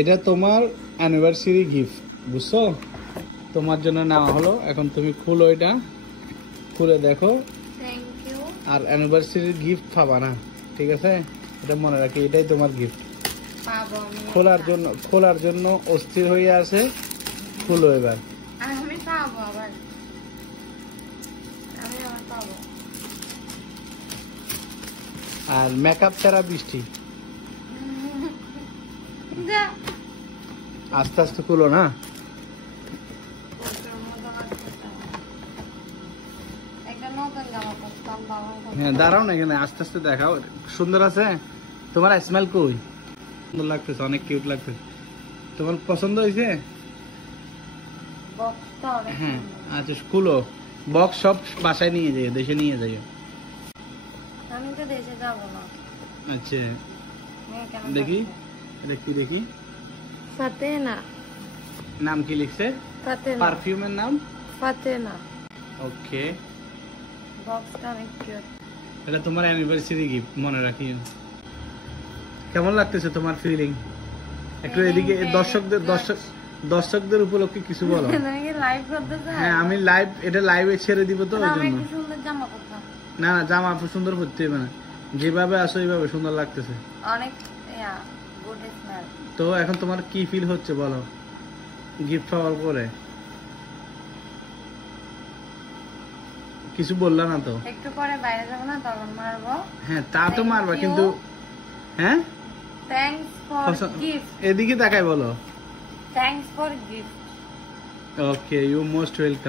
এটা তোমার anniversary gift, বুঝছো? তোমার জন্য নেওয়া হলো। এখন তুমি খুলো, এটা খুলে দেখো। Thank you. আর অ্যানিভার্সারি গিফট পাবা না, ঠিক আছে? এটা মনে রাখি, এটাই তোমার গিফট। পাবো আমি। খোলার জন্য অস্থির হয়ে আছে। খুলো এবার। আমি পাবো আবার। আমি আবার পাবো। আর মেকআপ ছাড়া বৃষ্টি। যা। আস্তে আস্তে খুলো না। একটা নতুন জামা পরতাম বাবা। হ্যাঁ, দাঁড়াও না এখানে, আস্তে আস্তে দেখাও। সুন্দর আছে? তোমার স্মেল কই? সুন্দর লাগতেছে, অনেক কিউট লাগতেছে। তোমার পছন্দ হয়েছে? বক্সটা অনেক হ্যাঁ, সুন্দর। আচ্ছা খুলো। বক্স সব বাসায় নিয়ে যাইও, দেশে নিয়ে যাইও। আমি তো দেশে যাবো না। আচ্ছা আমি কেন দেখি, যাবো? দেখি ফাতেনা। নাম কি লিখছে? ফাতেনা। পারফিউমের নাম? ফাতেনা। ওকে, বক্সটা অনেক কিউট। এটা তোমার অ্যানিভার্সারি গিফট, মনে রাখিও। কেমন লাগতেছে তোমার ফিলিং? একটু এদিকে দর্শকদের উপলক্ষে কিছু বলো। তুমি কি লাইভ করতেছো? হ্যাঁ, আমি লাইভ, এটা লাইভে ছেড়ে দিব তো, ওই আমি জন্য। একটু সুন্দর জামা পরতাম। না না, জামা সুন্দর করতে হবে না, যেভাবে আসো এইভাবে সুন্দর লাগতেছে। অনেক গুড স্মেল। তো এখন তোমার কি ফিল হচ্ছে বলো, গিফট পাওয়ার পরে? কিছু বললা না তো। একটু পরে বাইরে যাবো না, তখন মারবো। হ্যাঁ, তা তো Thank মারবা, you. কিন্তু হ্যাঁ, থ্যাঙ্কস ফর গিফট। এদিকে তাকাই বলো। Thanks for gift. Okay, you most welcome.